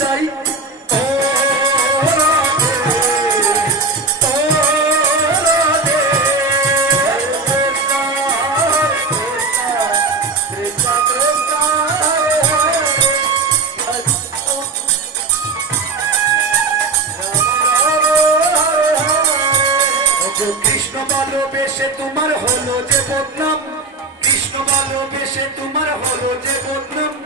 যাই। কৃষ্ণ ভালোবেসে তোমার হলো যে বদনাম, কৃষ্ণ ভালোবেসে তোমার হলো যে বদনাম।